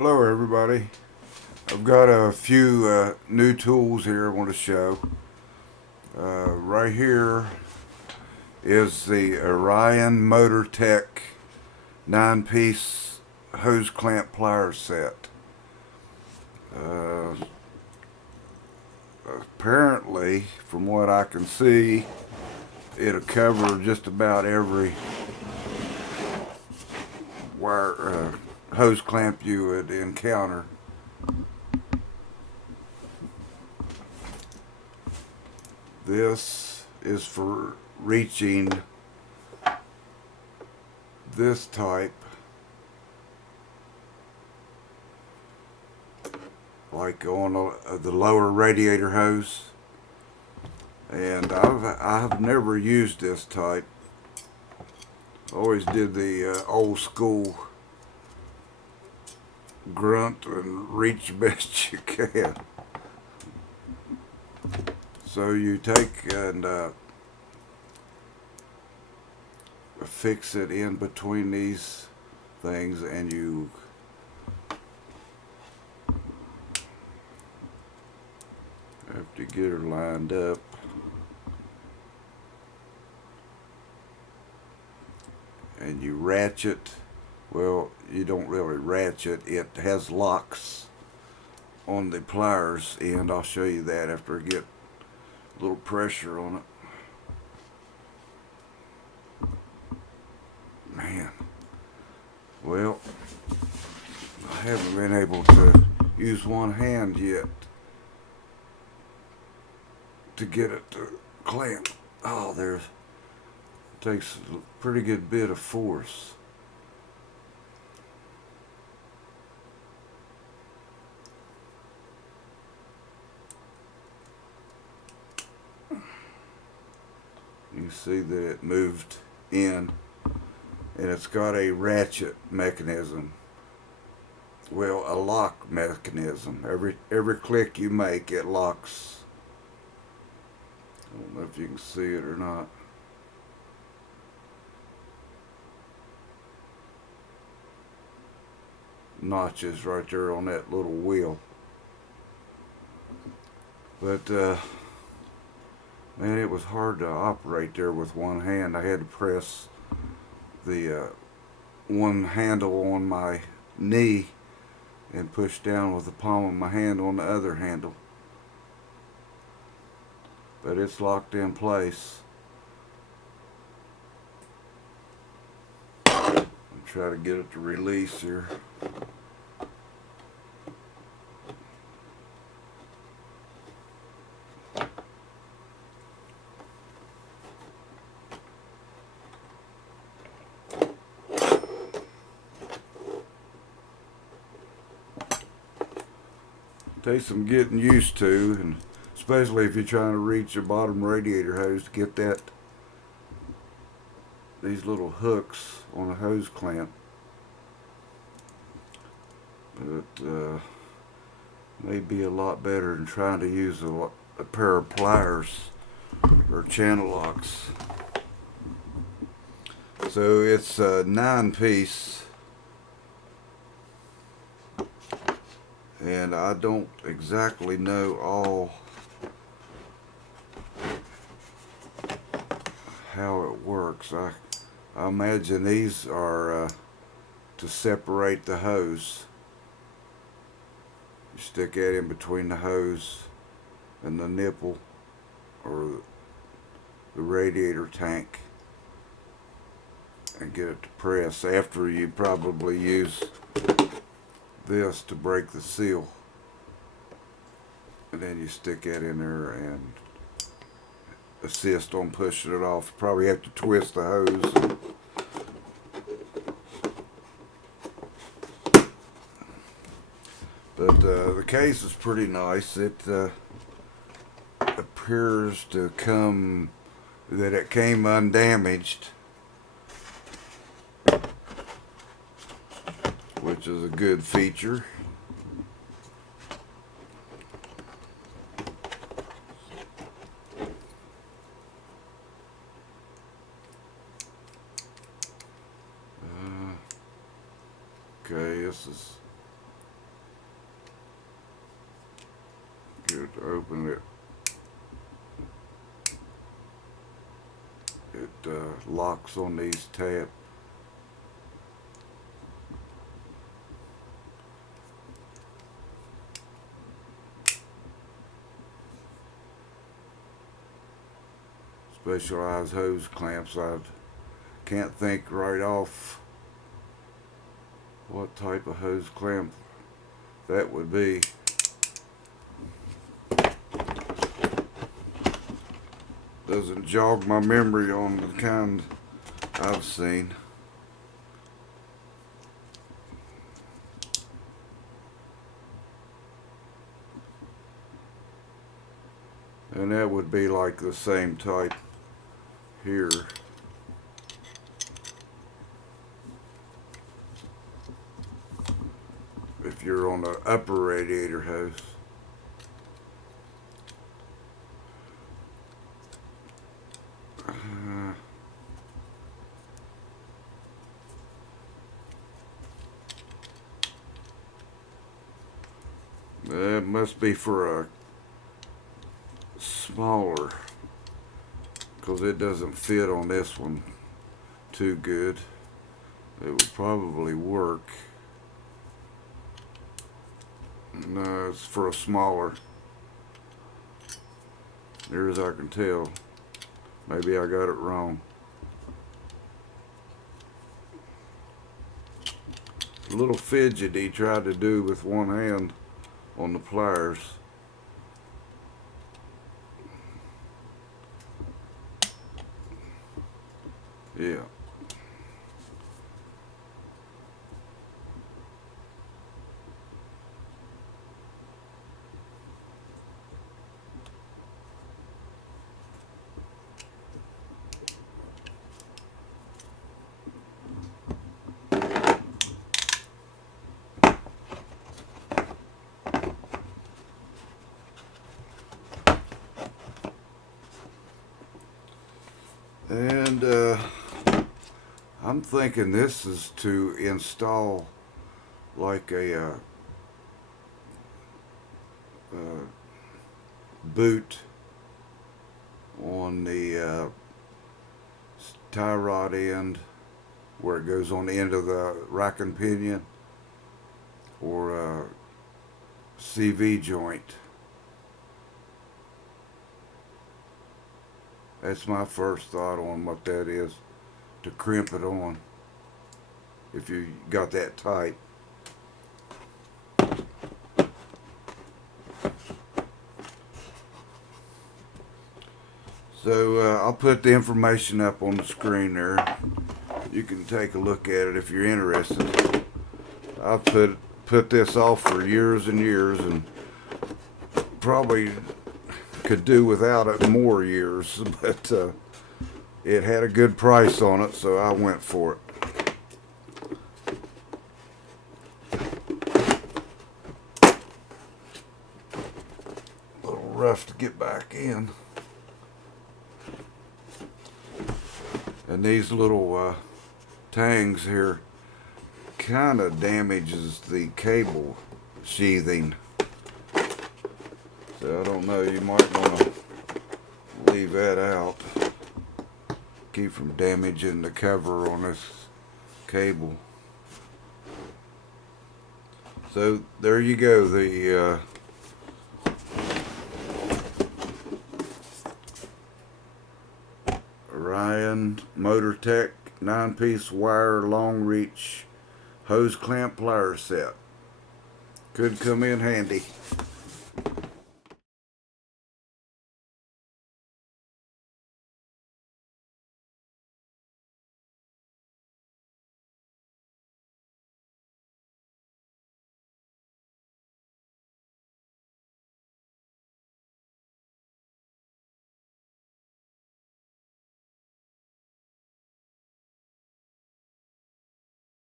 Hello everybody. I've got a few new tools here I want to show. Right here is the Orion Motor Tech 9-piece hose clamp pliers set. Uh, Apparently, from what I can see, it'll cover just about every wire hose clamp you would encounter. This is for reaching this type, like on the lower radiator hose. And I've never used this type. Always did the old school grunt and reach best you can. So you take and fix it in between these things, and you have to get her lined up. And you ratchet. Well, you don't really ratchet. It has locks on the pliers end. I'll show you that after I get a little pressure on it. Man, well, I haven't been able to use one hand yet to get it to clamp. Oh, takes a pretty good bit of force. You see that it moved in, and it's got a ratchet mechanism. Well, a lock mechanism. Every click you make, it locks. I don't know if you can see it or not. Notches right there on that little wheel. But man, it was hard to operate there with one hand. I had to press the one handle on my knee and push down with the palm of my hand on the other handle. But it's locked in place. I'll try to get it to release here. Takes some getting used to, and especially if you're trying to reach the bottom radiator hose to get these little hooks on a hose clamp. But may be a lot better than trying to use a pair of pliers or channel locks. So it's a 9-piece, and I don't exactly know all how it works. I imagine these are to separate the hose. You stick that in between the hose and the nipple or the radiator tank and get it to press. After you probably use this to break the seal, and then you stick that in there and assist on pushing it off. Probably have to twist the hose. But the case is pretty nice. It appears to come that it came undamaged, which is a good feature. Okay, this is open it. It locks on these tabs. Specialized hose clamps. I can't think right off what type of hose clamp that would be. Doesn't jog my memory on the kind I've seen. And that would be like the same type here. If you're on the upper radiator hose. That must be for a smaller, because it doesn't fit on this one too good. It would probably work. No, it's for a smaller. Near as I can tell. Maybe I got it wrong. A little fidgety, tried to do with one hand on the pliers. Yeah. And I'm thinking this is to install like a boot on the tie rod end where it goes on the end of the rack and pinion, or a CV joint. That's my first thought on what that is, to crimp it on if you got that tight. So I'll put the information up on the screen there. You can take a look at it if you're interested. I've put this off for years and years, and probably could do without it more years, but it had a good price on it, so I went for it. A little rough to get back in. And these little tangs here kind of damages the cable sheathing. So I don't know, you might want to leave that out. Keep from damaging the cover on this cable. So there you go, the Orion Motor Tech 9-piece wire long reach hose clamp plier set. Could come in handy.